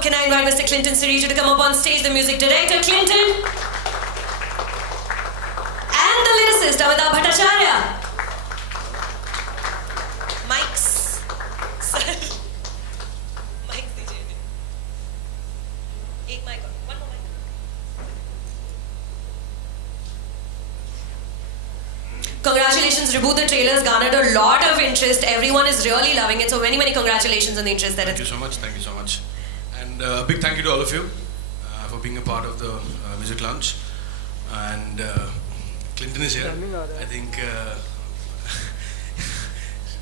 can I invite Mr. Clinton Sarita to come up on stage, the music director, Clinton. And the lyricist, Amitabh Bhattacharya. Mics. Sir. Mics दीजिए. एक mic और, one more mic. Congratulations, Ribhu. The trailer's garnered a lot of interest. Everyone is really loving it. So many congratulations on the interest that Thank you so much. Thank you so much. And a big thank you to all of you for being a part of the music launch. And Clinton is here. I think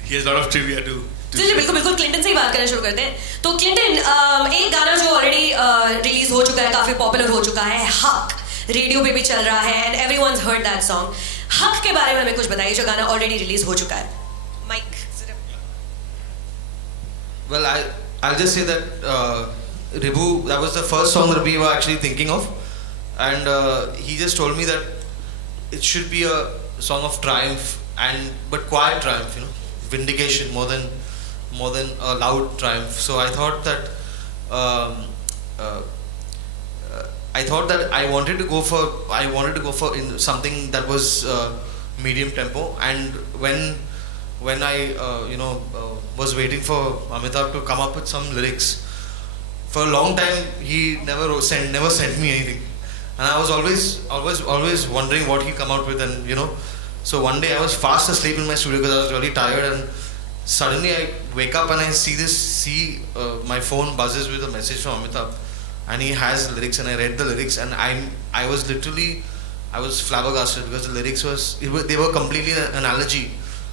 he has a lot of trivia to चलिए बिल्कुल Clinton से ही बात करना शुरू करते हैं. तो Clinton, एक गाना जो ऑलरेडी रिलीज हो चुका है, काफी पॉपुलर हो चुका है, हक, रेडियो पे भी चल रहा है, and everyone's heard that song. हक के बारे में हमें कुछ बताइए, जो गाना ऑलरेडी रिलीज हो चुका है. Mic. Well, I'll just say that Ribhu, that was the first song that we were actually thinking of, and he just told me that it should be a song of triumph, but quiet triumph, you know, vindication more than a loud triumph. So I thought that I wanted to go for something that was medium tempo, and when I was waiting for Amitabh to come up with some lyrics, for a long time he never sent me anything, and I was always wondering what he'd come out with, and so one day I was fast asleep in my studio because I was really tired, and suddenly I wake up and I see my phone buzzes with a message from Amitabh, and he has lyrics, and I read the lyrics, and I was flabbergasted because the lyrics they were completely an analogy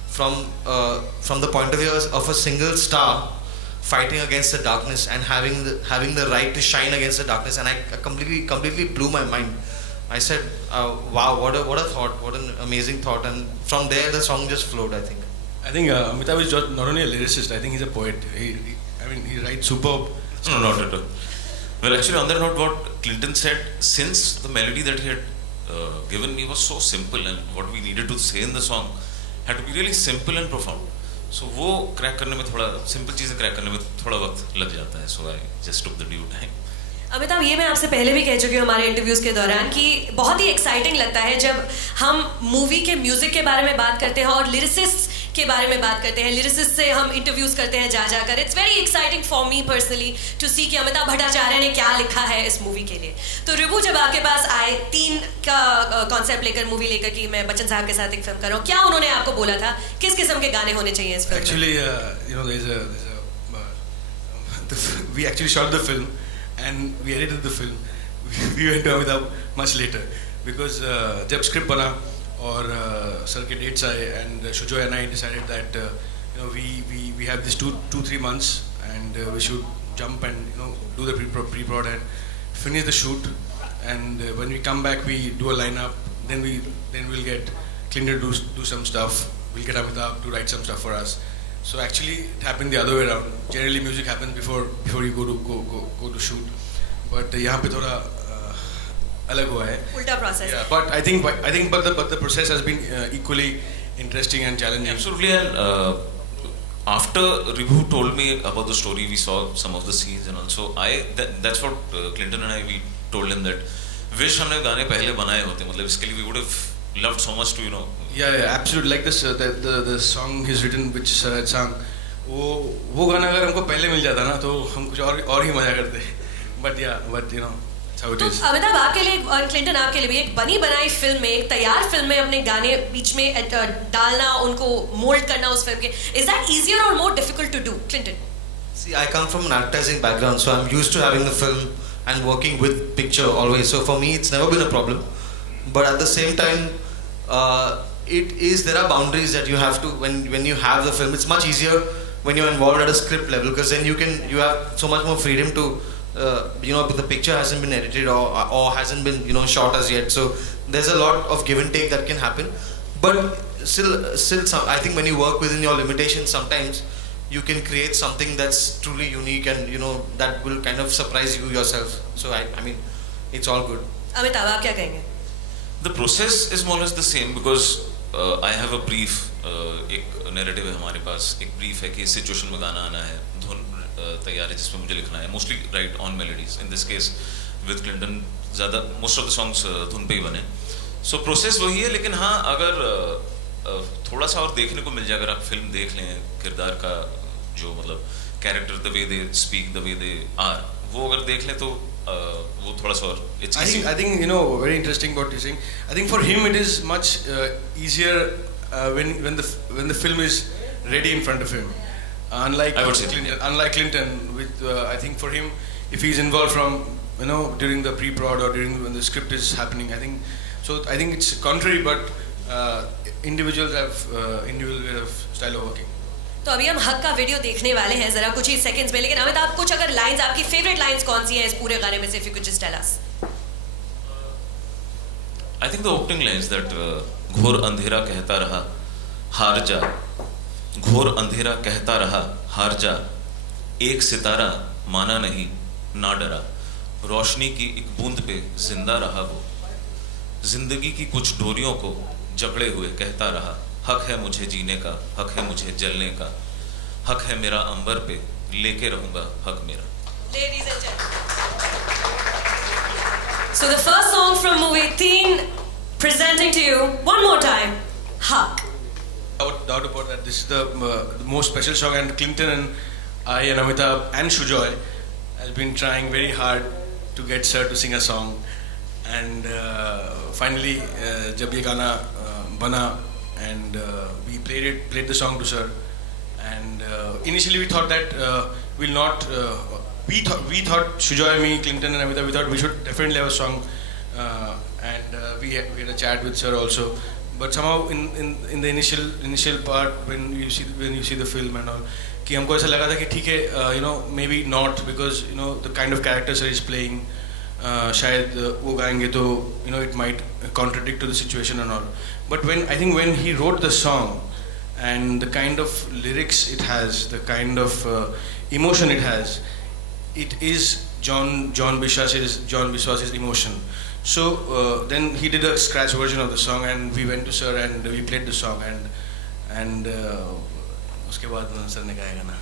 from the point of view of a single star fighting against the darkness and having the right to shine against the darkness, and I completely blew my mind. I said, wow, what a thought, what an amazing thought, and from there the song just flowed. I think Amitabh is not only a lyricist, I think he's a poet. He writes superb. No, not at all. Well, actually, on that note, what Clinton said, since the melody that he had given me was so simple, and what we needed to say in the song had to be really simple and profound. So वो crack करने में थोड़ा simple चीज़ें crack करने में थोड़ा वक्त लग जाता है. So I just took the due time. Amitabh, ये मैं आपसे पहले भी कह चुकी हूँ हमारे इंटरव्यूज के दौरान कि बहुत ही एक्साइटिंग लगता है जब हम मूवी के म्यूजिक के बारे में बात करते हैं और लिरिसिस्ट के बारे में बात करते हैं. लिरिसिस्ट से हम इंटरव्यूज करते हैं जाकर. It's very exciting for me personally to see कि अमिताभ भट्टाचार्य ने क्या लिखा है इस मूवी के लिए. तो रिभू, जब आपके पास आए 3 का कॉन्सेप्ट लेकर, मूवी लेकर कि मैं बच्चन साहब के साथ एक फिल्म कर रहा हूँ, क्या उन्होंने आपको बोला था, किस किस्म के गाने होने चाहिए इस फिल्म में? Actually, we actually shot the film and we edited the film. We went to Amitabh much later because जब स्क्रिप्ट बना और सर के डेट्स आए, and Shujoy and I decided that we have this 2-3 months and we should jump and do the pre-prod and finish the shoot, and when we come back we do a lineup, then we'll get Clinton to do some stuff, we'll get Amitabh to write some stuff for us. So actually it happened the other way around. Generally music happens before you go to shoot, but यहाँ पे थोड़ा अलग हुआ है, उल्टा process. Yeah, but I think the process has been equally interesting and challenging. Absolutely. And after Ribhu told me about the story, we saw some of the scenes, and also that's what Clinton and I, we told him that wish हमने गाने पहले बनाए होते, मतलब इसके लिए we would have loved so much to Yeah, absolutely. Like this the song he's written, which sir had sung, वो गाना अगर हमको पहले मिल जाता ना तो हम कुछ और ही मजा करते. But that's how it is. तो अमिताभ, आपके लिए और क्लिंटन आपके लिए भी एक बनी बनाई फिल्म में, एक तैयार फिल्म में अपने गाने बीच में डालना, उनको मोल्ड करना उस फिल्म के, is that easier or more difficult to do, Clinton? See, I come from an advertising background, so I'm used to having the film and working with picture always. So for me, it's never been a problem. But at the same time, there are boundaries that you have to, when you have the film. It's much easier when you're involved at a script level, because then you have so much more freedom to the picture hasn't been edited or hasn't been shot as yet, so there's a lot of give and take that can happen. But still I think when you work within your limitations, sometimes you can create something that's truly unique, and that will kind of surprise you yourself. So I mean, it's all good. Amitabh, आप क्या कहेंगे? The process is more or less the same because I have a brief. एक narrative है हमारे पास, एक brief है कि इस situation में गाना आना है, धुन तैयार है जिसमें मुझे लिखना है, mostly right on melodies. In this case with Clinton ज़्यादा मोस्ट ऑफ द सॉन्ग्स धुन पे ही बने. सो प्रोसेस वही है, लेकिन हाँ अगर थोड़ा सा और देखने को मिल जाए, अगर आप फिल्म देख लें, किरदार का जो मतलब character, the way they speak, the way they are, वो अगर देख लें तो वो थोड़ा सा और I think you know, very interesting what you're saying. I think for him it is much easier when the film is ready in front of him. Unlike I would say, Clinton, unlike Clinton, with I think for him, if he's involved from during the pre-prod or during when the script is happening, I think it's contrary, but individuals have individual way of style of working. तो अभी हम हक का video देखने वाले हैं जरा कुछ ही सेकंड्स में, लेकिन अमिताभ कुछ अगर लाइंस, आपकी फेवरेट लाइंस कौन सी है इस पूरे गाने में से, if you could just tell us. I think the opening lines that घोर अंधेरा कहता रहा हार जा, घोर अंधेरा कहता रहा हार जा, एक सितारा माना नहीं ना डरा, रोशनी की एक बूंद पे जिंदा रहा वो, जिंदगी की कुछ डोरियों को जकड़े हुए कहता रहा, हक है मुझे जीने का, हक है मुझे जलने का, हक है मेरा अंबर पे, लेके रहूंगा हक मेरा. Ladies and gentlemen, so the first song from movie Teen presenting to you one more time, Hak. Without doubt about that, this is the most special song, and Clinton and I and Amitabh and Sujoy has been trying very hard to get Sir to sing a song, and finally जब ये गाना बना and we played the song to Sir, and initially we thought that we'll not we thought Sujoy, me, Clinton and Amitabh, we thought we should definitely have a song, and we had a chat with Sir also, but somehow in the initial part when you see the film and all, कि हमको ऐसा लगा था कि ठीक है, maybe not, because the kind of character Sir is playing, शायद वो गाएंगे तो it might contradict to the situation and all. But I think when he wrote the song and the kind of lyrics it has, the kind of emotion it has, it is John Biswas's emotion. So then he did a scratch version of the song, and we went to Sir and we played the song, and उसके बाद Sir ने गाया गाना.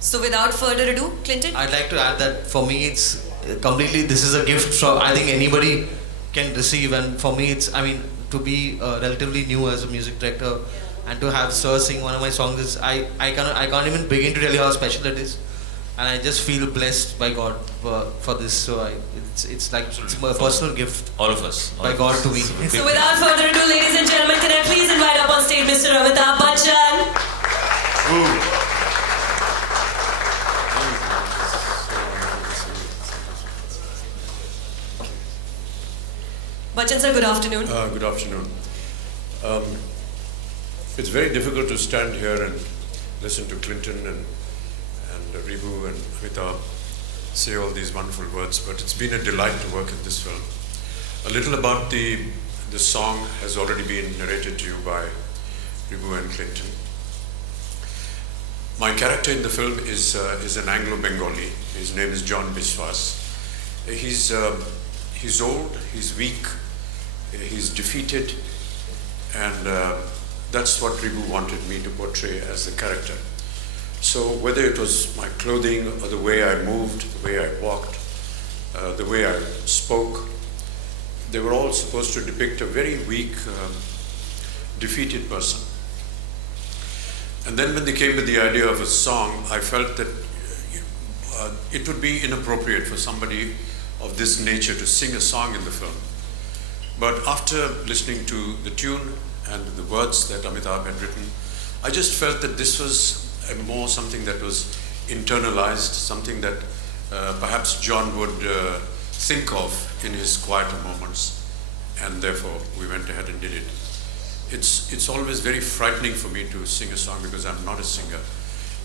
So without further ado, Clinton. I'd like to add that for me it's completely, this is a gift from, I think anybody can receive, and for me it's, I mean, to be relatively new as a music director and to have Sir sing one of my songs is, I can't even begin to tell you how special it is, and I just feel blessed by God for this. So it's like it's a personal gift, all of us, by God to me. So without further ado, ladies and gentlemen, can I please invite up on stage Mr. Amitabh Bachchan. Bachchan sir, good afternoon. Good afternoon. It's very difficult to stand here and listen to Clinton and Ribhu and Amitabh say all these wonderful words, but it's been a delight to work in this film. A little about the song has already been narrated to you by Ribhu and Clinton. My character in the film is an Anglo-Bengali. His name is John Biswas. He's old, he's weak, he's defeated, and that's what Ribhu wanted me to portray as the character. So whether it was my clothing or the way I moved, the way I walked, the way I spoke, they were all supposed to depict a very weak, defeated person. And then when they came with the idea of a song, I felt that it would be inappropriate for somebody of this nature to sing a song in the film. But after listening to the tune and the words that Amitabh had written, I just felt that this was more something that was internalized, something that perhaps John would think of in his quieter moments, and therefore we went ahead and did it. It's always very frightening for me to sing a song because I'm not a singer,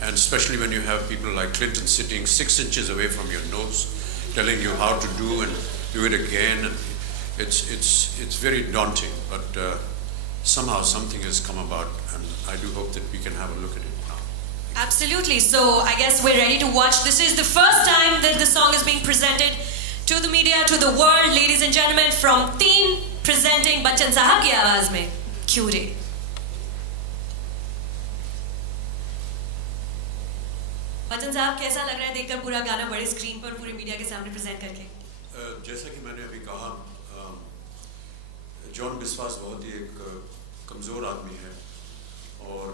and especially when you have people like Clinton sitting 6 inches away from your nose, telling you how to do and do it again, and it's very daunting, but somehow something has come about, and I do hope that we can have a look at it now. Absolutely. So I guess we're ready to watch. This is the first time that the song is being presented to the media, to the world. Ladies and gentlemen, from Teen presenting Bachchan Sahab ki आवाज में Cure. Bachchan साहब कैसा लग रहा है देखकर पूरा गाना बड़े स्क्रीन पर पूरे मीडिया के सामने प्रेजेंट करके? जैसा कि मैंने अभी कहा, जॉन बिस्वास बहुत ही एक कमज़ोर आदमी है और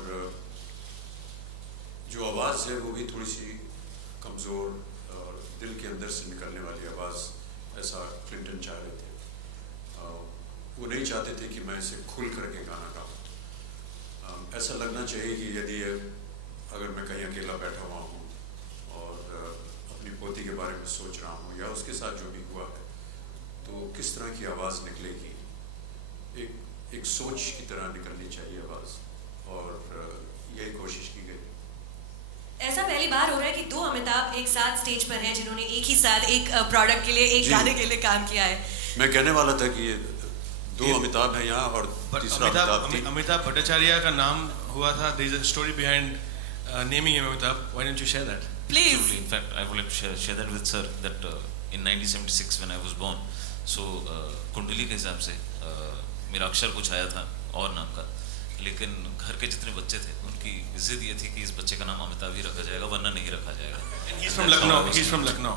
जो आवाज़ है वो भी थोड़ी सी कमज़ोर और दिल के अंदर से निकलने वाली आवाज़, ऐसा क्लिंटन चाह रहे थे। वो नहीं चाहते थे कि मैं इसे खुल करके गाना गाऊँ। ऐसा लगना चाहिए कि यदि अगर मैं कहीं अकेला बैठा हुआ हूँ और अपनी पोती के बारे में सोच रहा हूँ या उसके साथ जो भी हुआ है, तो किस तरह की आवाज़ निकलेगी, एक सोच की तरह निकलनी चाहिए आवाज़, और यही कोशिश की गई। ऐसा पहली बार हो रहा है कि दो अमिताभ एक साथ स्टेज पर हैं जिन्होंने एक ही साथ एक प्रोडक्ट के लिए, एक गाने के लिए काम किया है। मैं कहने वाला था कि ये दो अमिताभ हैं यहाँ और तीसरा अमिताभ भट्टाचार्य का नाम हुआ था। There is a story behind naming him Amitabh. Why don't you share that? Please. In fact, I would like to share that with sir that in 1976 when I was born, so कुंडली के हिसाब से मेरा अक्षर कुछ आया था और नाम का, लेकिन घर के जितने बच्चे थे उनकी जिद ये थी कि इस बच्चे का नाम अमिताभ ही रखा जाएगा वरना नहीं रखा जाएगा। He's from Lucknow. He's from Lucknow.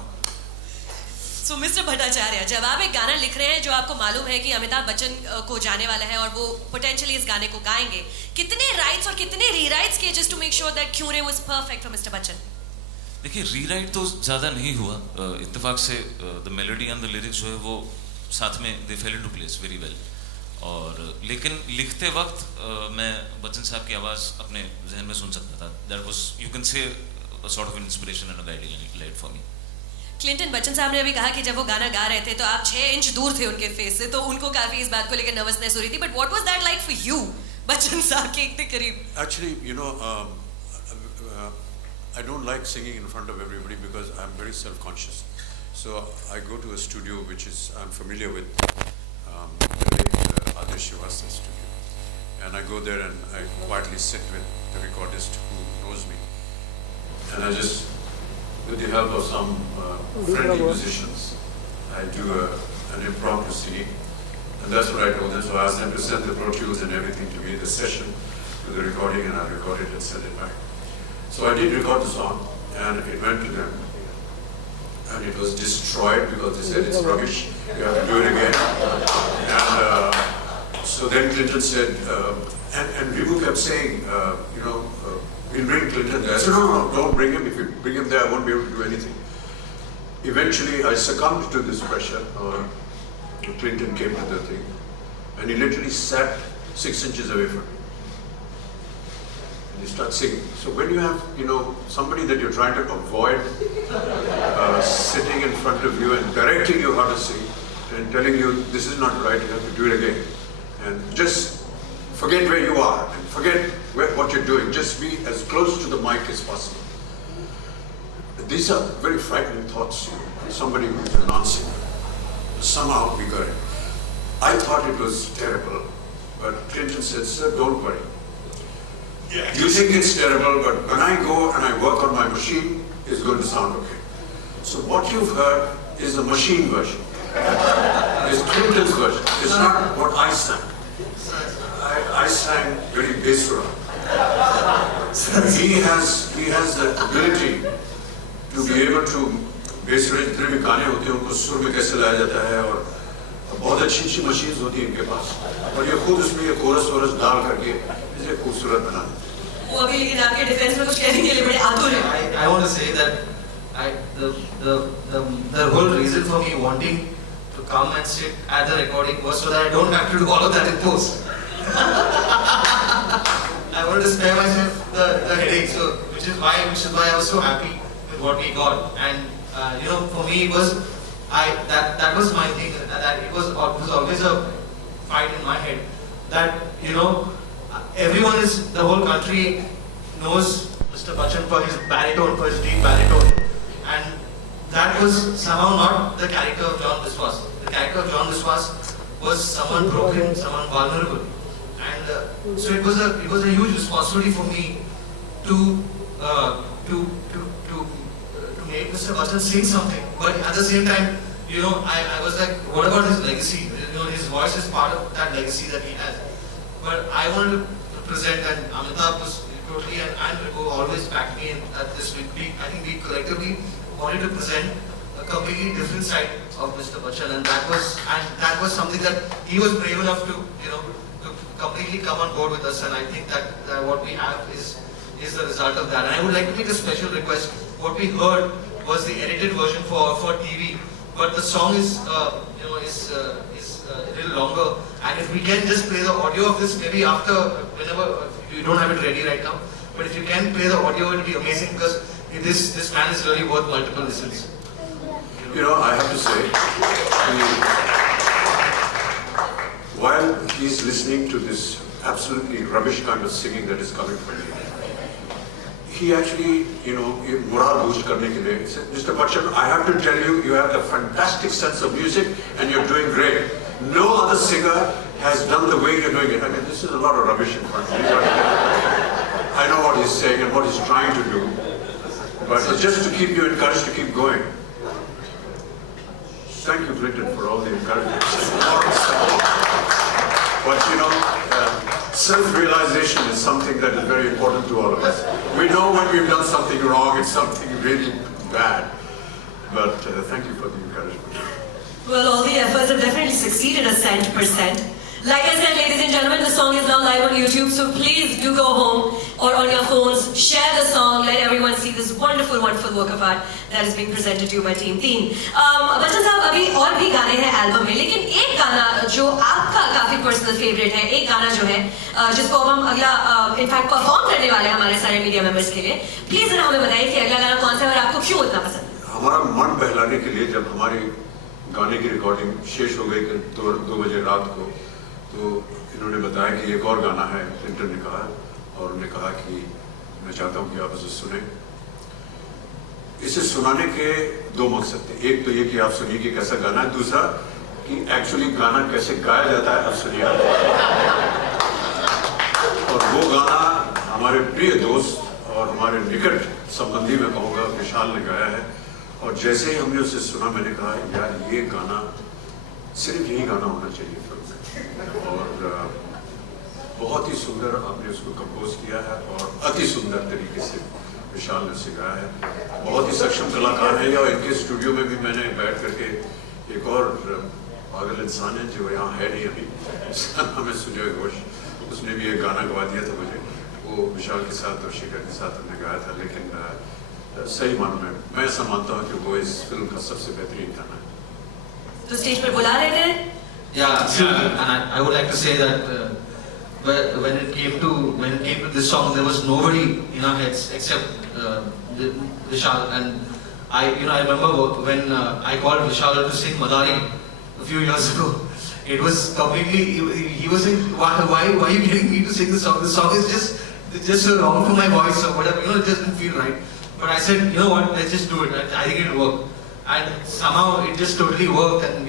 So Mr. Bhattacharya, जब आप एक गाना लिख रहे हैं जो आपको मालूम है कि अमिताभ बच्चन को जाने वाला है और वो पोटेंशियली इस गाने को गाएंगे, कितने राइट्स और कितने रीराइट्स किए just to make sure that क्यूरे was perfect for mister Bachchan? देखिए, रीराइट तो ज़्यादा नहीं हुआ, इत्तेफाक से the melody and the lyrics जो है वो साथ में they fell into place very well. और लेकिन लिखते वक्त मैं बच्चन साहब की आवाज़ अपने जहन में सुन सकता था। That was, you can say, a sort of inspiration and a guiding light for me. Clinton, Bachchan साहब ने अभी कहा कि जब वो गाना गा रहे थे तो आप 6 इंच दूर थे उनके फेस से, तो उनको काफी इस बात को लेकर नर्वसनेस हो रही थी, but what was that like for you, Bachchan साहब के इतने करीब? Actually, you know, I don't like singing in front of everybody because I'm very self-conscious. So I go to a studio which is I'm familiar with, the late Adesh Srivasta's studio, and I go there and I quietly sit with the recordist who knows me, and I just, with the help of some friendly musicians, I do an impromptu singing, and that's what I told them. So I asked them to send the Pro Tools and everything to me, the session, to the recording, and I recorded and sent it back. So I did record the song, and it went to them, and it was destroyed because they said it's rubbish, you have to do it again. And so then Clinton said, and Ribhu kept saying, you know, we'll bring Clinton there. I said, no, don't bring him. If you bring him there, I won't be able to do anything. Eventually, I succumbed to this pressure. Clinton came to the thing, and he literally sat 6 inches away from me. And he started singing. So when you have, you know, somebody that you're trying to avoid sitting in front of you and directing you how to sing and telling you this is not right, you have to do it again, and just forget where you are and forget what you're doing. Just be as close to the mic as possible. These are very frightening thoughts for somebody who's a non-singer. Somehow we got it. I thought it was terrible, but Clinton said, sir, don't worry. Yeah. You think it's terrible, but when I go and I work on my machine, it's going to sound okay. So what you've heard is the machine version. It's Clinton's version. It's not what I sang. I sang very visceral. He has the ability to be able to visceral जितने भी गाने होते हैं उनको सुर में कैसे लाया जाता है, और बहुत अच्छी अच्छी मशीन्स होती हैं इनके पास, और ये खुद उसमें ये कोरस वोरस डाल करके इसे खूबसूरत बना देते हैं। वो अभी लेकिन आपके डिफेंस में कुछ कहने के लिए बड़े आतुर हैं। I want to say that the whole reason for me wanting to come and sit at the recording was so that I don't have to do all of that in post. I wanted to spare myself the headache, so which is why I was so happy with what we got. And you know, for me it was that was my thing, that it was always a fight in my head that, you know, the whole country knows Mr. Bachchan for his baritone, for his deep baritone, and that was somehow not the character of John Biswas. The character of John Biswas was someone broken, someone vulnerable, and so it was a huge responsibility for me to make Mr. Bachchan sing something. But at the same time, you know, I was like, what about his legacy? You know, his voice is part of that legacy that he has. But I wanted to present, and Amitabh was totally, and Ribhu always backed me at this. I think we collectively wanted to present a completely different side of Mr. Bachchan, and that was something that he was brave enough to, to completely come on board with us. And I think that what we have is the result of that. And I would like to make a special request. What we heard was the edited version for TV, but the song is a little longer. And if we can just play the audio of this maybe after, whenever, you don't have it ready right now, but if you can play the audio, it will be amazing, because this man is really worth multiple listens. I have to say, while he's listening to this absolutely rubbish kind of singing that is coming from him, he actually, morale boost karne ke liye said, Mr. Bachchan, I have to tell you, you have a fantastic sense of music and you're doing great. No other singer has done the way you're doing it. I mean, this is a lot of rubbish in front of me, but I know what he's saying and what he's trying to do. But it's just to keep you encouraged to keep going. Thank you, Clinton, for all the encouragement. But self-realization is something that is very important to all of us. We know when we've done something wrong, it's something really bad. But thank you for the encouragement. Well, all the efforts have definitely succeeded 100%. Like I said, ladies and gentlemen, the song is now live on YouTube, so please do go home or on your phones, share the song, let everyone see this wonderful, wonderful work of art that is being presented to you by Team 3. Bachchan साहब, अभी और भी गाने हैं album में, लेकिन एक गाना जो आपका काफी पर्सनल फेवरेट है, एक गाना जो है जिसको अब हम अगला इनफैक्ट परफॉर्म करने वाले हैं हमारे सारे मीडिया मेंबर्स के लिए, प्लीज जरा हमें बताइए कि अगला गाना कौन सा है और आपको क्यों इतना पसंद है? हमारा मन बहलाने के लिए जब हमारी गाने की रिकॉर्डिंग शेष हो गई 2 बजे रात को, तो इन्होंने बताया कि एक और गाना है, क्लिंटन ने कहा, और उन्होंने कहा कि मैं चाहता हूँ कि आप इसे सुने। इसे सुनाने के 2 मकसद थे, एक तो ये कि आप सुनिए कि कैसा गाना है, दूसरा कि एक्चुअली गाना कैसे गाया जाता है, आप सुनिए। और वो गाना हमारे प्रिय दोस्त और हमारे निकट संबंधी में कहूँगा विशाल ने गाया है, और जैसे ही हमने उसे सुना मैंने कहा यार ये गाना सिर्फ यही गाना होना चाहिए फिल्म में, और बहुत ही सुंदर आपने उसको कंपोज किया है और अति सुंदर तरीके से विशाल ने उसे गाया है। बहुत ही सक्षम कलाकार है, और इनके स्टूडियो में भी मैंने बैठ करके एक और पागल इंसान है जो यहाँ है नहीं अभी, उसका नाम है सुजय घोष, उसने भी एक गाना गवा दिया था मुझे, वो विशाल के साथ और शिखर के साथ हमने गाया था। लेकिन सही मानूं मैं ऐसा मानता हूँ कि वो इस फिल्म का सबसे बेहतरीन गाना है। तो स्टेज पर बुला लेते हैं? Yeah, absolutely. And I would like to say that when it came to this song, there was nobody in our heads except Vishal. And I remember when I called Vishal to sing Madari a few years ago. It was completely. He was saying, why are you getting me to sing this song? The song is just so wrong for my voice or whatever. It just didn't feel right. But I said, you know what? Let's just do it. I think it'll work. And somehow it just totally worked, and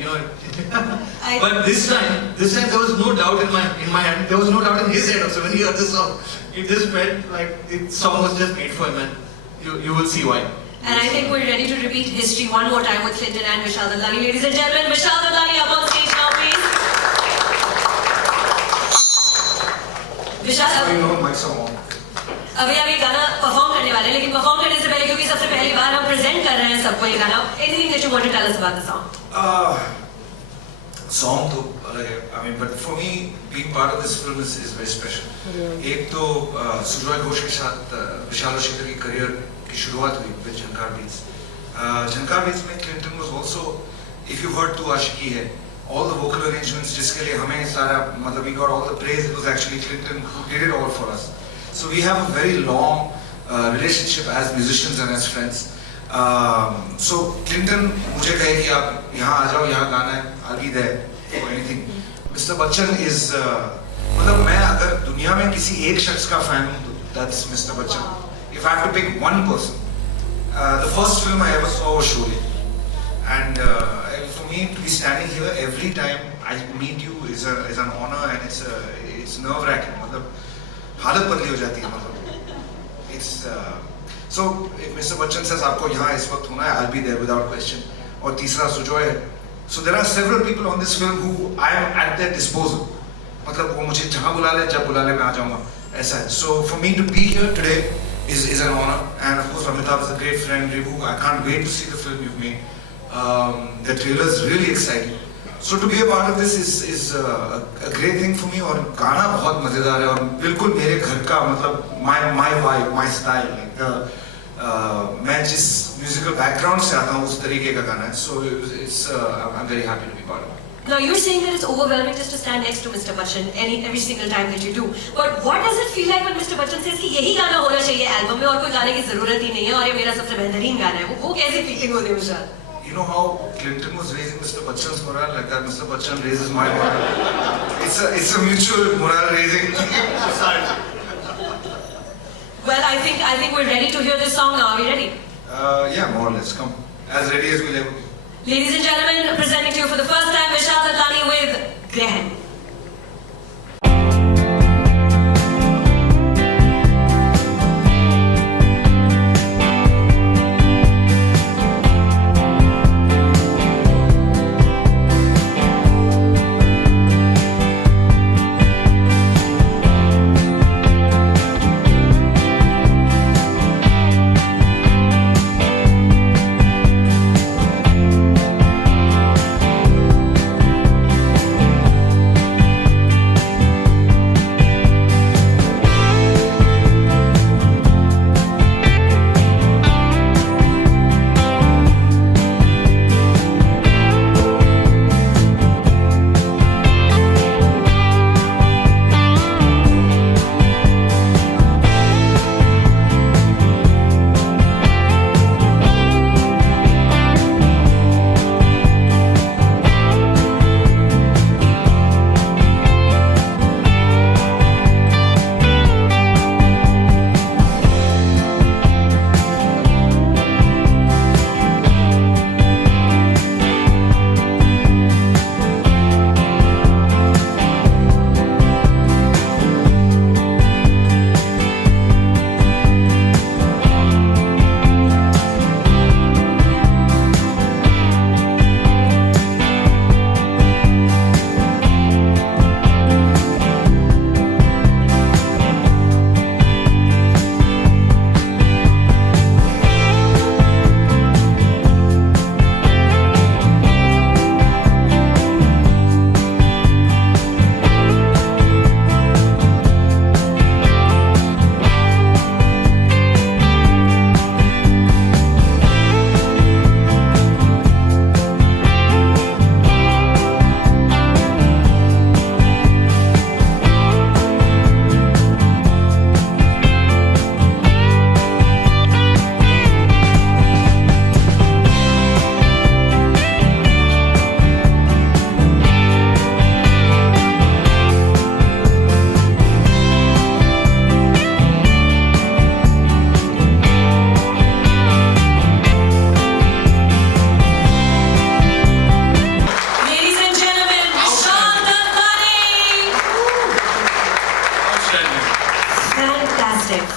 but this time there was no doubt in my head. There was no doubt in his head also when he heard the song. It just felt like the song was just made for him, and you will see why. And I think we're ready to repeat history one more time with Clinton and Vishal Dadlani. Ladies and gentlemen, Vishal Dadlani up on stage now, please. Vishal, अभी आप ये गाना perform करने वाले हैं, लेकिन perform करने से पहले क्योंकि सबसे पहली बार हम प्रेजेंट कर रहे हैं सबको ये गाना, anything that you want to tell us about the song? Song तो अलग है, I mean, but for me being part of this film is very special. एक तो सुजय घोष के साथ विशाल और शिखर की करियर की शुरुआत हुई with Jhankar beats. Jhankar beats में Clinton was also, if you heard तू आशिकी है, all the vocal arrangements जिसके लिए हमें सारा मतलब we got all the praise, it was actually Clinton who did it all for us. So we have a very long relationship as musicians and as friends. So Clinton मुझे कहे कि आप यहाँ आ जाओ, यहाँ गाना है, I'll be there for anything. Mr. Bachchan is मतलब मैं अगर दुनिया में किसी एक शख्स का फैन हूँ, that's Mr. Bachchan. If I have to pick one person, the first film I ever saw was Sholay, and for me to be standing here every time I meet you is an honor, and it's nerve-wracking. मतलब हालत बदली हो जाती है, मतलब it's so if Mr. Bachchan says आपको यहाँ इस वक्त होना है, I'll be there without question. और तीसरा सुजॉय है. So there are several people on this film who I am at their disposal. मतलब वो मुझे जहाँ बुला ले, जब बुला ले मैं आ जाऊँगा. ऐसा है. So for me to be here today is an honor, and of course Amitabh is a great friend. Ribhu, I can't wait to see the film you've made. The trailer is really exciting. So to be a part of this is a great thing for me. और गाना बहुत मजेदार है और बिल्कुल मेरे घर का मतलब my vibe, my style. Like मैं जिस musical background से आता हूँ उस तरीके का गाना है. So I'm very happy to be part of it. Now you're saying that it's overwhelming just to stand next to Mr. Bachchan every single time that you do. But what does it feel like when Mr. Bachchan says कि यही गाना होना चाहिए album में और कोई गाने की जरूरत ही नहीं है और ये मेरा सबसे बेहतरीन गाना है? वो कैसी फीलिंग होती है विशाल? You know how Clinton was raising Mr. Bachchan's morale, like that Mr. Bachchan raises my morale. It's a mutual morale raising society. Well, I think we're ready to hear this song now. Are we ready? Yeah, more or less. Come, as ready as we'll ever be. Ladies and gentlemen, presenting to you for the first time, Vishal Dadlani with Grehan.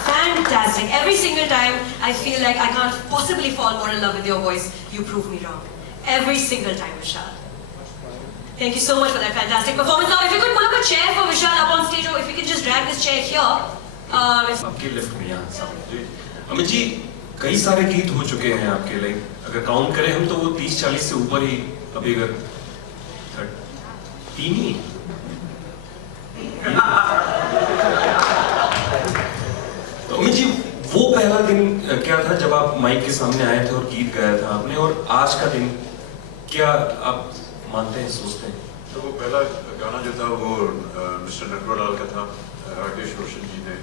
Fantastic. Every single time I feel like I can't possibly fall more in love with your voice. You prove me wrong. Every single time, Vishal. Thank you so much for that fantastic performance. Now, if you could pull up a chair for Vishal up on stage, or if you can just drag this chair here. आपके left में यहाँ सामने अमित जी कई सारे गीत हो चुके हैं आपके लाइक अगर काउंट करें हम तो वो 30-40 से ऊपर ही अभी अगर 3 ही तो अमित जी वो पहला दिन क्या था जब आप माइक के सामने आए थे और गीत गाया था आपने और आज का दिन क्या आप मानते हैं सोचते हैं? तो वो पहला गाना जो था वो मिस्टर नटवरलाल का था, राकेश रोशन जी ने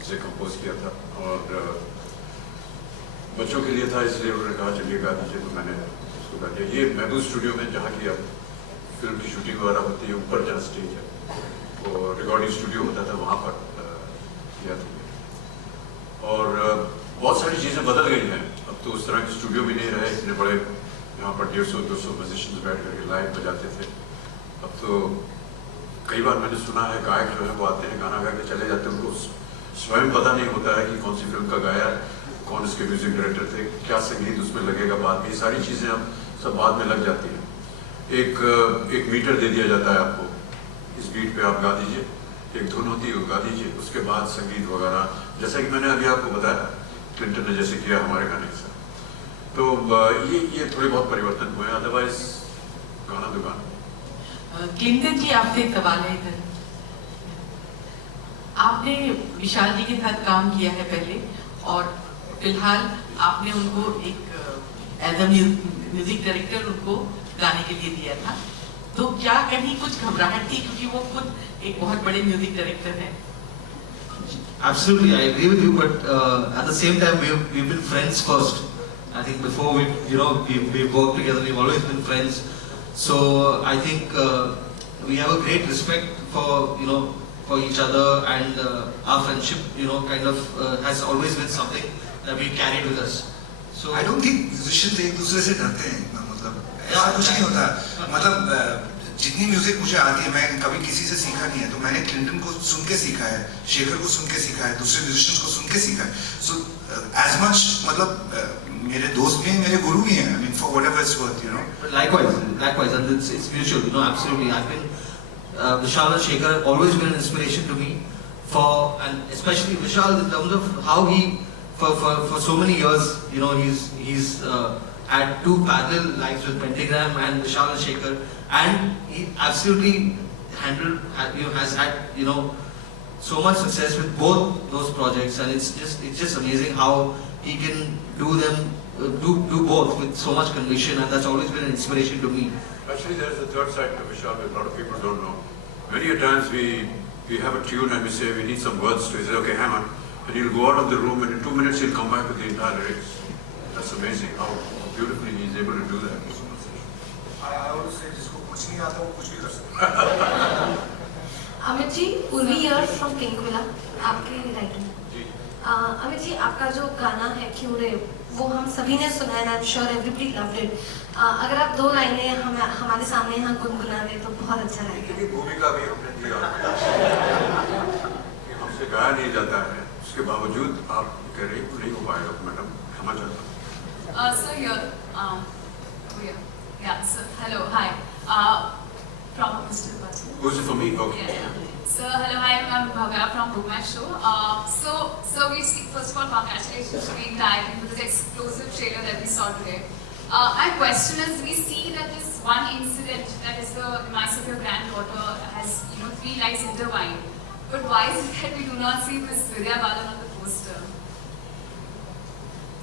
उसे कंपोज किया था और बच्चों के लिए था, इसलिए उन्होंने कहा चलिए गा दीजिए, तो मैंने उसको गा दिया। ये महबूब स्टूडियो में जहाँ की अब फिल्म की शूटिंग वगैरह होती है, ऊपर जहाँ स्टेज है वो रिकॉर्डिंग स्टूडियो होता था, वहाँ पर किया था। और बहुत सारी चीज़ें बदल गई हैं, अब तो उस तरह के स्टूडियो भी नहीं रहे, इतने बड़े यहाँ पर 150-200 म्यूजिशियंस बैठ करके लाइव बजाते थे। अब तो कई बार मैंने सुना है गायक जो है वो आते हैं गाना गा के चले जाते हैं, उनको स्वयं पता नहीं होता है कि कौन सी फिल्म का गाया, कौन इसके म्यूजिक डायरेक्टर थे, क्या संगीत उसमें लगेगा बाद में, ये सारी चीज़ें अब सब बाद में लग जाती हैं। एक मीटर दे दिया जाता है आपको, इस बीट पे आप गा दीजिए, एक धुन होती है गा दीजिए, उसके बाद संगीत वगैरह, जैसा कि मैंने अभी आपको बताया क्लिंटन ने जैसे किया हमारे गाने के साथ। तो ये थोड़े बहुत परिवर्तन हुए हैं, अदरवाइज गाना तो गाना। क्लिंटन जी, आपसे एक सवाल है इधर। आपने विशाल जी के साथ काम किया है पहले, और फिलहाल आपने उनको एक एज अ म्यूजिक डायरेक्टर उनको गाने के लिए दिया था, तो क्या कहीं कुछ घबराहट थी, क्योंकि वो खुद एक बहुत बड़े म्यूजिक डायरेक्टर हैं? Absolutely, I agree with you, but at the same time, we've been friends first. I think before we've worked together, we've always been friends. So I think we have a great respect for each other, and our friendship, kind of has always been something that we carried with us. So I don't think musicians एक दूसरे से डरते हैं, मतलब ऐसा कुछ नहीं होता। मतलब जितनी म्यूजिक मुझे आती है, मैं कभी किसी से सीखा नहीं है, तो मैंने क्लिंटन को सुन के सीखा है, शेखर को सुन के सीखा है, दूसरे म्यूजिशियंस को सुन के सीखा है। सो एज मच मतलब मेरे दोस्त भी हैं, मेरे गुरु भी हैं, I mean for whatever it's worth, you know. But likewise, and it's mutual, absolutely. I've been Vishal and Shekhar have always been an inspiration to me, and especially Vishal in terms of how he for so many years, he's had two parallel lives with Pentagram and Vishal and Shekhar, and he absolutely has had so much success with both those projects, and it's just amazing how he can do both with so much conviction, and that's always been an inspiration to me. Actually, there's a third side to Vishal that a lot of people don't know. Many a times we have a tune and we say we need some words to it. He says, okay, hang on. And he'll go out of the room, and in 2 minutes he'll come back with the entire lyrics. That's amazing how beautifully he's able to do that. I always say जिसको कुछ नहीं आता वो कुछ भी कर सकता है। Amit ji, Urvi here from Pinkvilla, आपके राइटिंग। अमित जी, आपका जो गाना है क्यों रे, वो हम सभी ने सुना है, and I'm sure everybody loved it. अगर आप 2 लाइनें हमारे सामने यहाँ गुनगुना दें तो बहुत अच्छा रहेगा। भूमिका भी हमने दिया कि हमसे गाया नहीं जाता है, उसके बावजूद आप कह रही नहीं हो पाएगा, मैडम क्षमा चाहता हूँ। So here, yeah. So hello, hi. From Mr. Bachchan. Was it for me? Okay. Yeah. So hello, hi. I'm Bhavya from Book My Show. So we see, first of all, congratulations to being tagged into this explosive trailer that we saw today. My question is, we see that this one incident, that is the demise of your granddaughter, has 3 lives intertwined. But why is it that we do not see this Vidya Balan on the poster?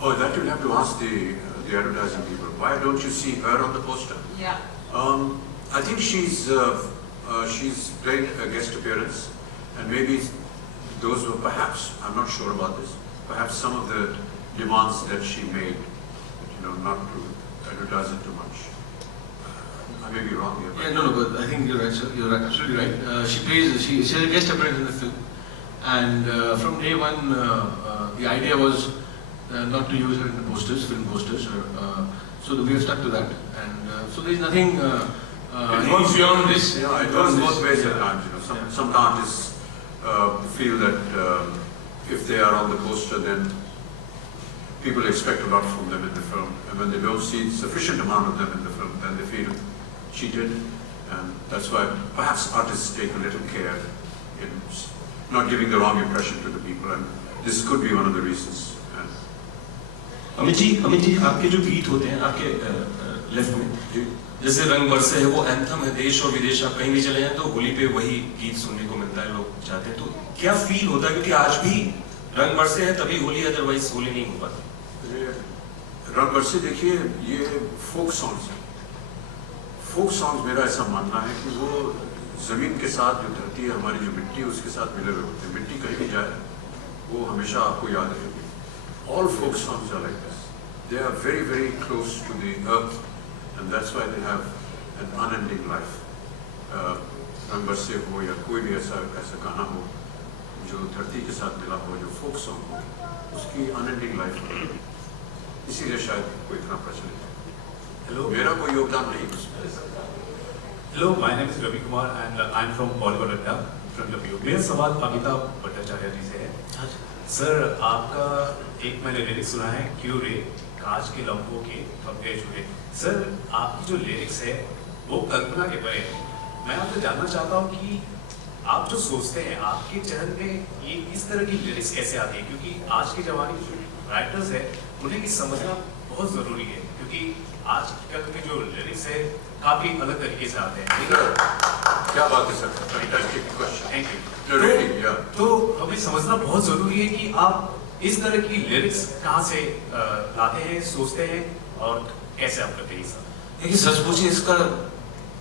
Oh, that you'll have to ask the advertising people. Why don't you see her on the poster? Yeah. I think she's played a guest appearance, and maybe those were perhaps, I'm not sure about this, perhaps some of the demands that she made, not to advertise it too much. I may be wrong here. Yeah, no, but I think you're right, sir. You're absolutely right. She has a guest appearance in the film, and from day one, the idea was not to use her in the posters, film posters, so we have stuck to that, and so there is nothing beyond this. Yeah, it goes both ways at times. Some artists feel that if they are on the poster, then people expect a lot from them in the film, and when they don't see sufficient amount of them in the film, then they feel cheated, and that's why perhaps artists take a little care in not giving the wrong impression to the people, and this could be one of the reasons. Amit ji, आपके जो गीत होते हैं आपके left में, जैसे रंग बरसे है, वो एंथम है, देश और विदेश, आप कहीं भी चले जाएं तो होली पे वही गीत सुनने को मिलता है, लोग चाहते हैं, तो क्या फील होता है, क्योंकि आज भी रंग बरसे है तभी होली, अदरवाइज होली नहीं हो पाती। रंग बरसे देखिए, ये फोक सॉन्ग्स हैं। फोक सॉन्ग्स मेरा ऐसा मानना है कि वो जमीन के साथ जो धरती है, हमारी जो मिट्टी है, उसके साथ मिले हुए होते हैं। मिट्टी कहीं भी जाए वो हमेशा आपको याद रहेगी। All folk songs are like this. They are very, very close to the earth, and that's why they have an unending life. रंग बरसे हो या कोई भी ऐसा गाना हो जो धरती के साथ मिला हो, जो फोक सॉन्ग हो, उसकी अनएंडिंग लाइफ हो, इसीलिए शायद कोई इतना प्रचलित है। Hello. मेरा कोई योगदान नहीं उसमें। Hello, my name is Ravi Kumar and I'm from Bollywood India, from the view. मेरा सवाल अमिताभ भट्टाचार्य जी से है। सर, आपका एक मैंने लिरिक्स सुना है, क्यों रे कांच के लम्हों के कपड़े छुए। सर, आपकी जो लिरिक्स है वो कल्पना के परे है। मैं आपसे जानना चाहता हूँ कि आप जो सोचते हैं आपके चैनल पे ये इस तरह की लिरिक्स कैसे आती है, क्योंकि आज के जमाने के जो राइटर्स है उन्हें ये समझना बहुत ज़रूरी है, क्योंकि आजकल के जो लिरिक्स है काफ़ी अलग तरीके से आते हैं। क्या बात है sir, fantastic question, thank you. तो हमें समझना बहुत ज़रूरी है कि आप इस तरह की लिरिक्स कहाँ से लाते हैं, सोचते हैं और कैसे आप करते हैं। देखिए सच पूछिए इसका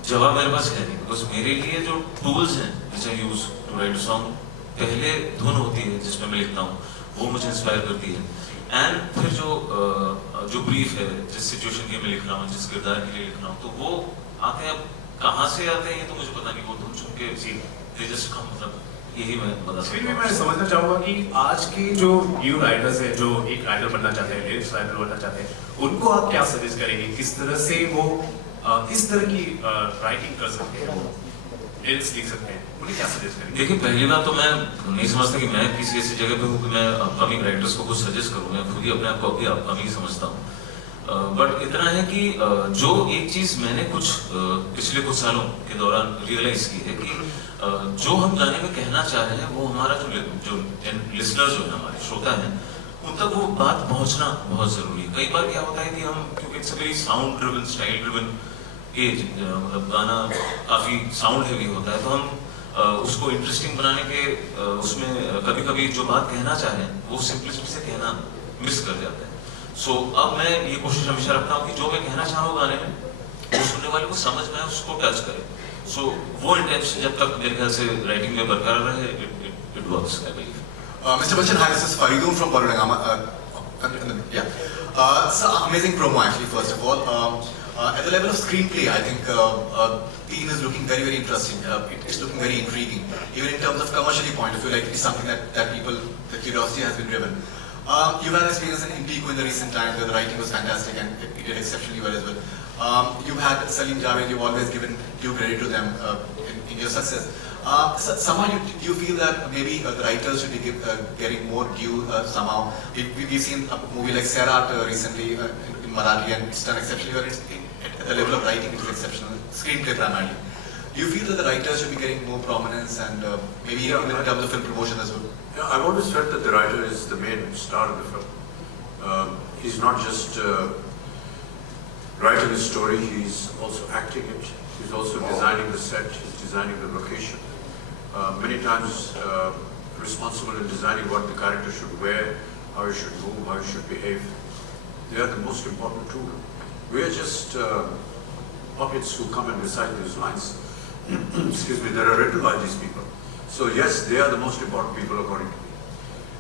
जवाब मेरे पास है नहीं, बिकॉज मेरे लिए जो टूल्स हैं विच आई यूज टू राइट सॉन्ग, पहले धुन होती है जिसमें मैं लिखता हूँ, वो मुझे इंस्पायर करती है, एंड फिर जो ब्रीफ है, जिस सिचुएशन के मैं लिख रहा हूँ, जिस किरदार के लिए लिख रहा हूँ, तो वो आते हैं। अब कहाँ से आते हैं ये तो मुझे पता नहीं, वो धुन सुन के दे जस्ट कम, मतलब यही मैं बता सकता हूँ। मैं समझना चाहूँगा कि आज के जो न्यू राइटर्स हैं, जो एक राइटर बनना चाहते हैं, लिरिक्स राइटर बनना चाहते हैं, उनको आप क्या सजेस्ट करेंगे, किस तरह से वो इस तरह की राइटिंग कर सकते हैं, लिरिक्स लिख सकते हैं, उन्हें क्या सजेस्ट करेंगे? देखिए पहली बात तो मैं नहीं समझता कि मैं किसी ऐसी जगह पे हूँ कि मैं अपकमिंग राइटर्स को कुछ सजेस्ट करूँ, मैं खुद ही अपने आप को अभी अपकमिंग समझता हूँ। बट इतना है कि जो एक चीज़ मैंने कुछ पिछले कुछ सालों के दौरान रियलाइज की है कि जो हम गाने में कहना चाह रहे हैं वो हमारा जो लिसनर जो है, हमारे श्रोता हैं, उन तक वो बात पहुंचना बहुत जरूरी है। कई बार क्या होता है कि हम, क्योंकि it's a very sound driven, style driven edge, मतलब गाना काफ़ी साउंड हैवी होता है, तो हम उसको इंटरेस्टिंग बनाने के उसमें कभी कभी जो बात कहना चाहें वो सिंपलिसिटी से कहना मिस कर जाते हैं। सो अब मैं ये कोशिश हमेशा रखता हूँ कि जो मैं कहना चाहूँ गाने में, वो सुनने वाले को समझ में आए, उसको टच करे। सो वो इंटेंशन जब तक मेरे ख्याल से राइटिंग में बरकरार रहे, it works, I believe. Mr. Bachchan, hi, this is Faridun from Bollywood. It's an amazing promo actually, first of all. At the level of screenplay, I think Teen is looking very, very interesting. It's looking very intriguing. Even in terms of commercially point of view, like it's something that people, the curiosity has been driven. You've had experience in IMP in the recent times where the writing was fantastic and it did exceptionally well as well. You've had Salim Javed, you've always given due credit to them in your success. Somehow do you feel that maybe the writers should be getting more due somehow? We've seen a movie like Serat recently in Marathi, and it's done exceptionally well. At the level of writing, it is exceptional. Screenplay primarily. Do you feel that the writers should be getting more prominence and maybe even in terms of film promotion as well? Yeah, I've always felt that the writer is the main star of the film. He's not just writing a story, he's also acting it. He's also designing the set, he's designing the location. Many times responsible in designing what the character should wear, how he should move, how he should behave. They are the most important tool. We are just puppets who come and recite these lines. Excuse me, that are written by these people. So yes, they are the most important people according to me.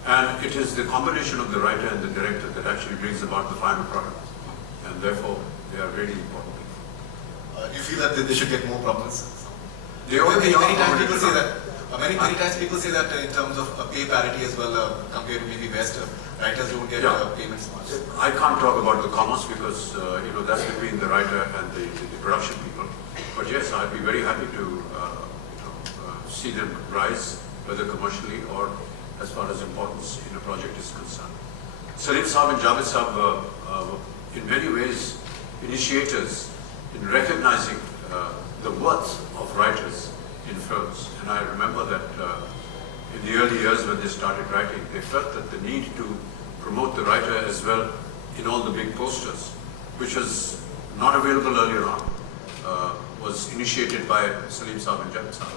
And it is the combination of the writer and the director that actually brings about the final product. And therefore, they are really important people. Do you feel that they should get more prominence? They already many times people say that. Many times people say that in terms of pay parity as well, compared to maybe West, writers don't get payments much. I can't talk about the commerce because that's between the writer and the production people. But yes, I'd be very happy to see them rise, whether commercially or as far as importance in a project is concerned. Salim Saab and Javed Saab, in many ways, initiators in recognizing the worth of writers in films. And I remember that in the early years when they started writing, they felt that the need to promote the writer as well in all the big posters, which was not available earlier on, was initiated by Salim Saab and Javed Saab.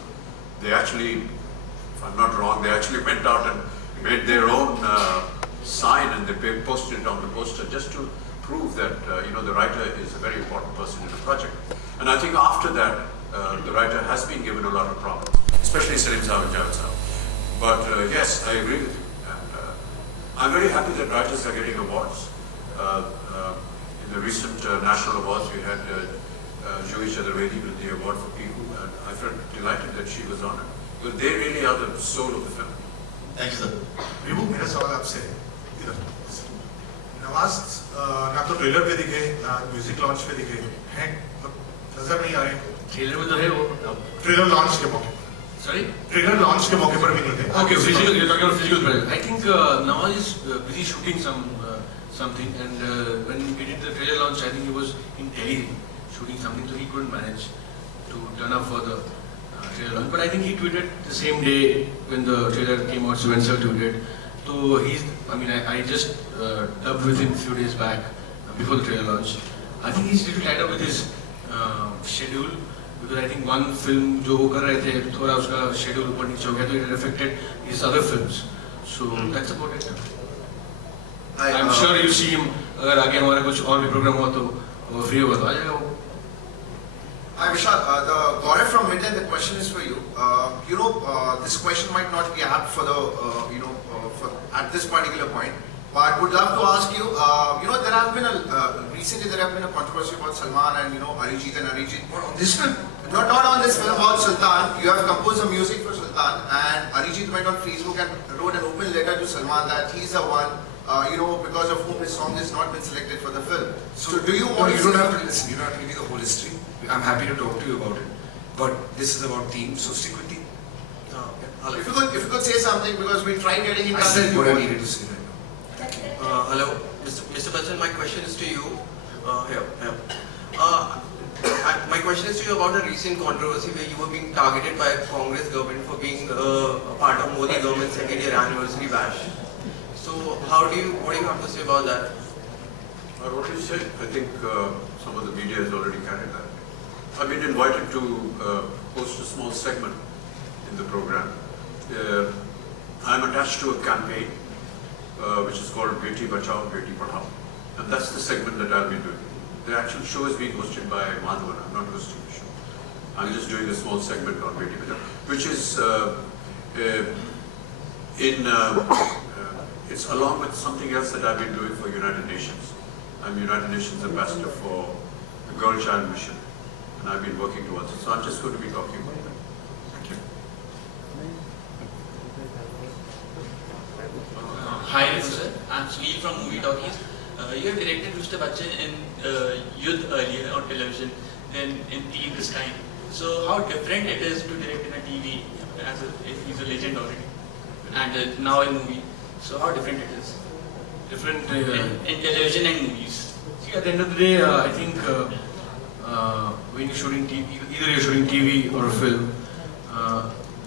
They actually, if I'm not wrong, they actually went out and made their own sign and they posted it on the poster just to prove that the writer is a very important person in the project. And I think after that, the writer has been given a lot of prominence, especially Salim Saab and Javed Saab. But yes, I agree with you. And I'm very happy that writers are getting awards. In the recent national awards, we had Juhi Chaturvedi with the award for Pihu, and I felt delighted that she was honored. Because they really are the soul of the film. Thank you, sir. Ribhu, मेरा सवाल आपसे इधर नवाज ना तो trailer पे दिखे ना music launch पे दिखे हैं, नजर नहीं आ रहे। ट्रेलर में तो है वो, ट्रेलर लॉन्च के मौके, sorry, ट्रेलर लॉन्च के मौके पर भी नहीं थे। Okay, physical. You're talking about physical presence. I think Nawaz is busy shooting something, and when we did the trailer launch, I think he was in Delhi shooting something, so he couldn't manage to turn up for the trailer launch. But I think he tweeted the same day when the trailer came out, so when Sir tweeted. So I just dubbed with him a few days back before the trailer launch. I think he's little tied up with his schedule because I think one film जो वो कर रहे थे थोड़ा उसका schedule ऊपर नीचे हो गया तो it affected his other films. So that's about it. I'm sure you see him अगर आगे हमारा कुछ और भी program हुआ तो वो free होगा तो आ जाएगा वो. Hi Vishal, the Gaurav from Midland, the question is for you. This question might not be apt for the, for at this particular point, but would love to ask you, there have been recently there have been a controversy about Salman and, Arijit and Arijit. What, on this film? Not on this film, about Sultan. You have composed the music for Sultan and Arijit went on Facebook and wrote an open letter to Salman that he's the one, because of whom his song has not been selected for the film. So do you want you don't have to listen, you don't have to give me the whole history. I'm happy to talk to you about it. But this is about theme, so stick with theme. If you could say something, because we tried getting in touch. I said what I needed to say right now. Hello, Mr. Bachchan, my question is to you. My question is to you about a recent controversy where you were being targeted by Congress government for being a part of Modi government's second year anniversary bash. So what do you have to say about that? I already said, I think some of the media has already carried that. I've been invited to host a small segment in the program. I'm attached to a campaign which is called Beti Bachao, Beti Padhao. And that's the segment that I'll be doing. The actual show is being hosted by Madhavan. I'm not hosting the show. I'm just doing a small segment on Beti Bachao, which is it's along with something else that I've been doing for United Nations. I'm United Nations Ambassador for the Girl Child Mission, and I've been working towards it. So I'm just going to be talking about that. Thank you. Hi, sir. I'm Sunil from Movie Talkies. You have directed Mr. Bachchan in Youth earlier on television, then in TV this time. So how different it is to direct in a TV, if he's a legend already, and now in movie. So how different it is? Different in television and movies. See, at the end of the day, I think when you're shooting TV, either you're shooting TV or a film,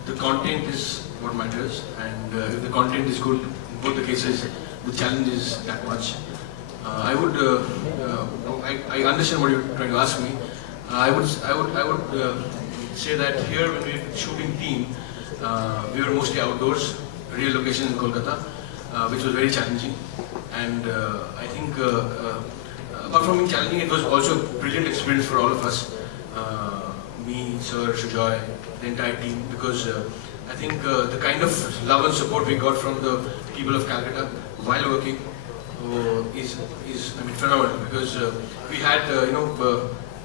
the content is what matters, and if the content is good, in both the cases, the challenge is that much. I understand what you're trying to ask me. I would say that here when we're shooting theme, we were mostly outdoors, real location in Kolkata, which was very challenging. And I think apart from being challenging, it was also a brilliant experience for all of us. Me, Sir, Shujoy, the entire team, because I think the kind of love and support we got from the people of Calcutta while working is phenomenal, because we had,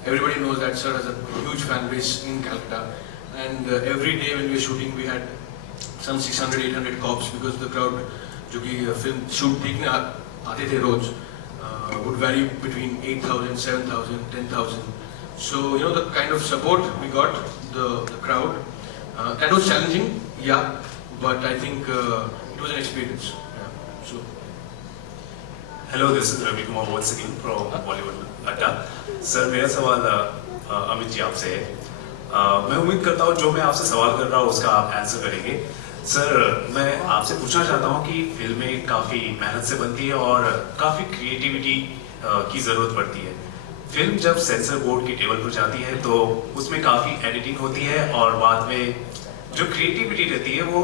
everybody knows that Sir has a huge fan base in Calcutta, and every day when we were shooting we had some 600-800 cops, because the crowd जो कि film shoot देखने आते थे रोज would vary between 8,000, 7,000, 10,000. So the kind of support we got, the crowd, that was challenging, yeah, but I think it was an experience. Yeah. So. Hello, this is Ribhu once again from Bollywood अड्डा. Sir मेरा सवाल अमित जी आपसे है. मैं उम्मीद करता हूँ जो मैं आपसे सवाल कर रहा हूँ उसका आप आंसर करेंगे. सर मैं आपसे पूछना चाहता हूँ कि फिल्में काफ़ी मेहनत से बनती है और काफ़ी क्रिएटिविटी की ज़रूरत पड़ती है. फिल्म जब सेंसर बोर्ड की टेबल पर जाती है तो उसमें काफ़ी एडिटिंग होती है और बाद में जो क्रिएटिविटी रहती है वो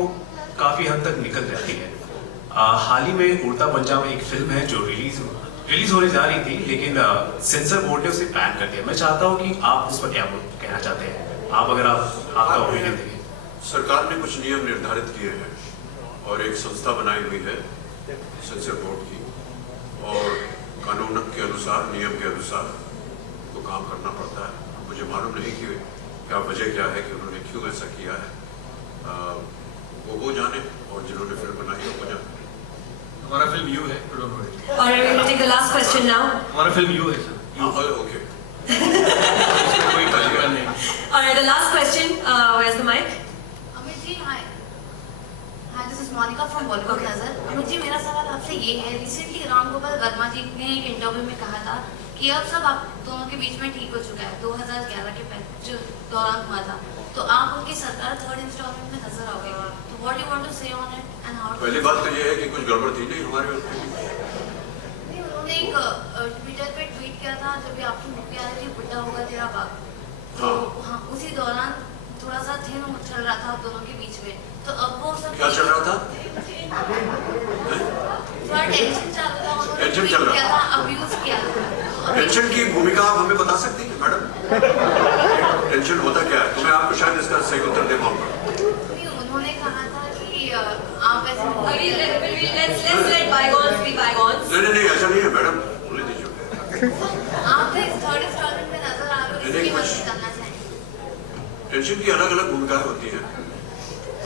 काफ़ी हद तक निकल जाती है. हाल ही में उड़ता पंजाब एक फिल्म है जो रिलीज होने जा रही थी, लेकिन सेंसर बोर्ड ने उसे बैन कर दिया. मैं चाहता हूँ कि आप उस पर क्या कहना चाहते हैं, आप अगर आपका ओपिनियन देंगे. सरकार ने कुछ नियम निर्धारित किए हैं और एक संस्था बनाई हुई है सेंसर बोर्ड की, और कानून के अनुसार, नियम के अनुसार वो काम करना पड़ता है. मुझे मालूम नहीं कि क्या वजह क्या है कि उन्होंने क्यों ऐसा किया है, वो जाने, और जिन्होंने फिल्म बनाई है वो जाने. हमारा फिल्म यू है, तो don't worry. Alright, we're going to take the last question now. हमारा फिल्म यू है sir. Okay. Alright, the last question. Where's the mic? Amit ji, hi. Hi, this is Monica from Bollywood Nazar. Amit ji, मेरा सवाल आपसे ये है. Recently Ram Gopal Verma जी ने एक interview में कहा था ये अब सब आप दोनों के बीच में ठीक हो चुका है 2011 के जो दौरान हुआ था, तो आप उनकी सरकार थर्ड इंस्टॉलमेंट में नजर आओगे, तो व्हाट यू वांट टू से ऑन इट एंड हाउ? पहली बात तो ये है कि कुछ गड़बड़ थी नहीं हमारे उसके उन्होंने एक ट्विटर पे ट्वीट किया था जब भी आपकी मूवी आ रही थी बुड्ढा होगा तेरा बाप, तो हाँ उसी दौरान थोड़ा सा थिन चल रहा था आप दोनों के बीच में, तो अब वो सब क्या चल रहा था? थोड़ा टेंशन चल रहा था, टेंशन चल रहा था, अब्यूज किया था। टेंशन की भूमिका आप हमें बता सकती हैं मैडम? टेंशन होता क्या है? तो मैं आपको शायद इसका सही उत्तर दे पाऊंगा। उन्होंने कहा था कि आप ऐसे नहीं ऐसा नहीं है मैडम, बोले दीजिए। आप इस थर्ड इंस्टॉलमेंट में नजर आ रहे हो, इसकी मदद करना चाहिए। टेंशन की अलग अलग भूमिकाएं होती हैं।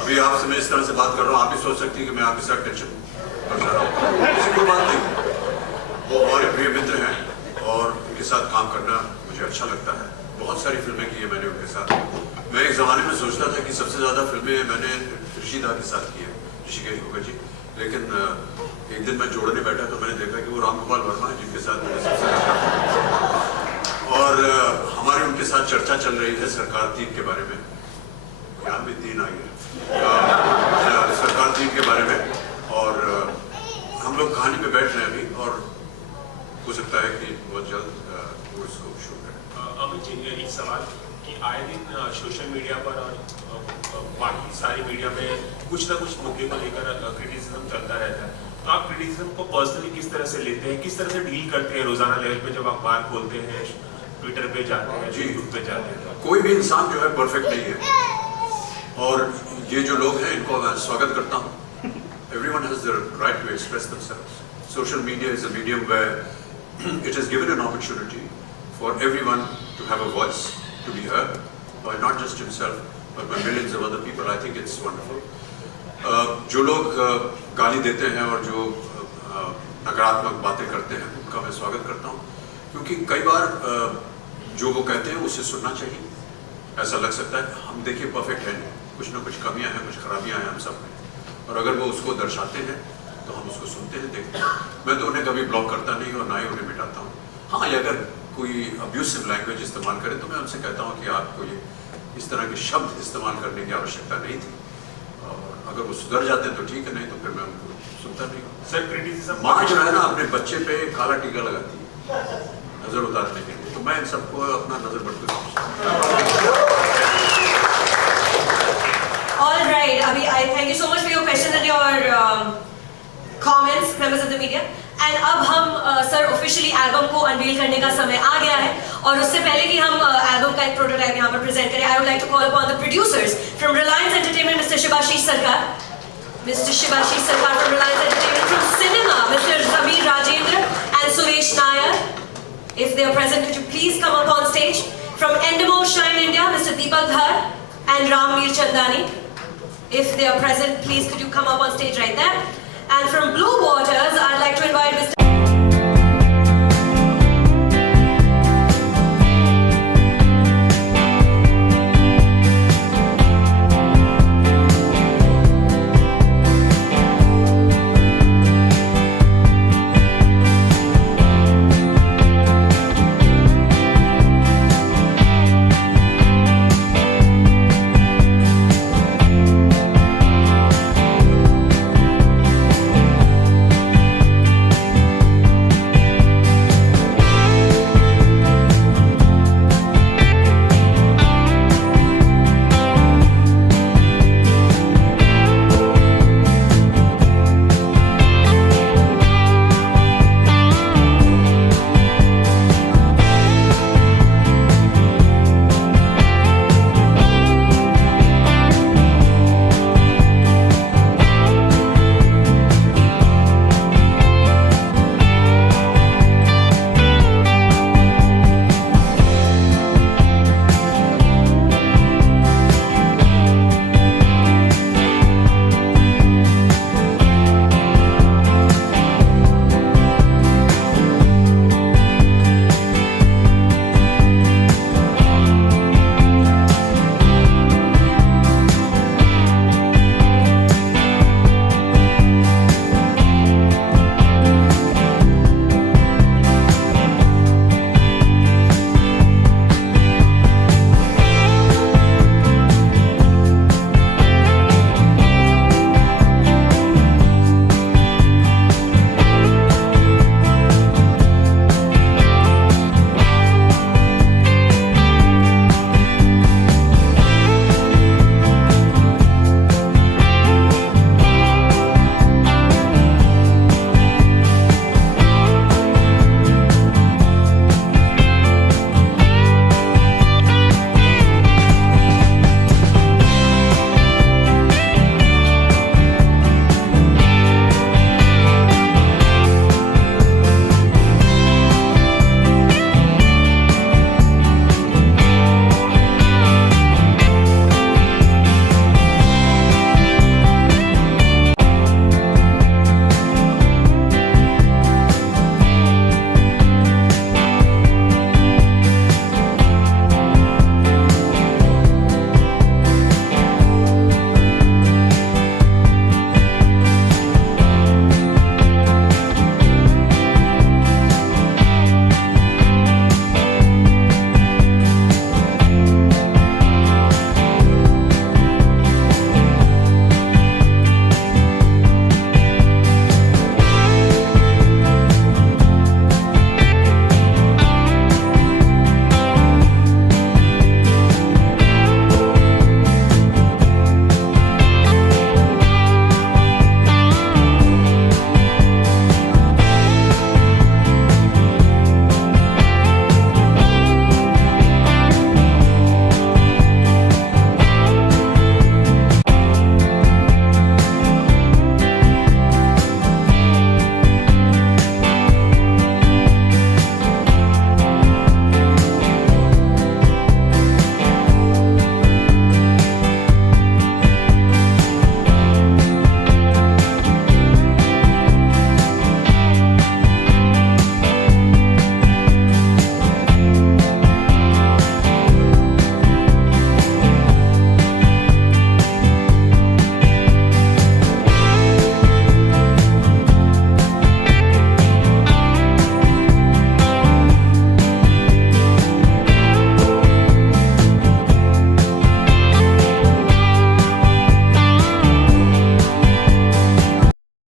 अभी आपसे मैं इस तरह से बात कर रहा हूँ, आप भी सोच सकती हैं कि मैं आपके साथ टेंशन कर रहा हूँ, ऐसी कोई बात नहीं। वो हमारे प्रिय मित्र हैं और उनके साथ काम करना मुझे अच्छा लगता है। बहुत सारी फिल्में की है मैंने उनके साथ। मैं एक ज़माने में सोचता था कि सबसे ज़्यादा फिल्में मैंने ऋषिदा के साथ की है, ऋषिकेश मुखर्जी, लेकिन एक दिन मैं जोड़ने बैठा तो मैंने देखा कि वो राम गोपाल वर्मा है जिनके साथ मैंने सबसे ज़्यादा, और हमारी उनके साथ चर्चा चल रही है सरकार 3 के बारे में। यहाँ भी 3 आई है, सरकार 3 के बारे में, और हम लोग कहानी पे बैठ रहे हैं अभी, और हो सकता है कि बहुत जल्द वो इसको शूट करें। अमित जी, एक सवाल कि आए दिन सोशल मीडिया पर और बाकी सारी मीडिया में कुछ ना कुछ मुद्दे को लेकर क्रिटिसिज्म चलता रहता है, तो आप क्रिटिसिज्म को पर्सनली किस तरह से लेते हैं, किस तरह से डील करते हैं रोजाना लेवल पे जब आप बात खोलते हैं, ट्विटर पे जाते हैं, यूट्यूब पे जाते हैं? कोई भी इंसान जो है परफेक्ट नहीं है, और ये जो लोग हैं इनको मैं स्वागत करता हूँ। Everyone has the right to express themselves. Social media is a medium where it has given an opportunity for everyone to have a voice, to be heard by not just himself but by millions of other people. I think it's wonderful. जो लोग गाली देते हैं और जो नकारात्मक बातें करते हैं उनका मैं स्वागत करता हूँ, क्योंकि कई बार जो वो कहते हैं उसे सुनना चाहिए। ऐसा लग सकता है हम देखिए परफेक्ट है नहीं, कुछ ना कुछ कमियां हैं, कुछ खराबियां हैं हम सब में, और अगर वो उसको दर्शाते हैं तो हम उसको सुनते हैं, देखते हैं। मैं तो उन्हें कभी ब्लॉक करता नहीं और ना ही उन्हें मिटाता हूँ। हाँ, अगर कोई अब्यूसिव लैंग्वेज इस्तेमाल करे तो मैं उनसे कहता हूँ कि आपको ये इस तरह के शब्द इस्तेमाल करने की आवश्यकता नहीं थी, और अगर वो सुधर जाते हैं तो ठीक है, नहीं तो फिर मैं उनको सुनता नहीं हूँ। सर, क्रिटिसिज्म माँ जो है ना अपने बच्चे पे काला टीका लगाती है नजर उतारने के लिए, तो मैं इन सबको अपना नजर बढ़ते All right, Abhi, I thank you so much for your questions and your comments, members of the media. And अब हम सर ऑफिशियली एल्बम को अनवील करने का समय आ गया है, और उससे पहले कि हम एल्बम का एक प्रोटोटाइप यहाँ पर प्रेजेंट करें, I would like to call upon the producers from Reliance Entertainment, mister Shivashish Sarkar, from Reliance Entertainment, from cinema, Mr. Ravi Rajendra and Suresh Nair. If they are present, could you please come up on stage? From Endemol Shine India, Mr. Deepak Dhar and Ramveer Chandani. If they are present, please could you come up on stage right there? And from Blue Waters, I'd like to invite Mr.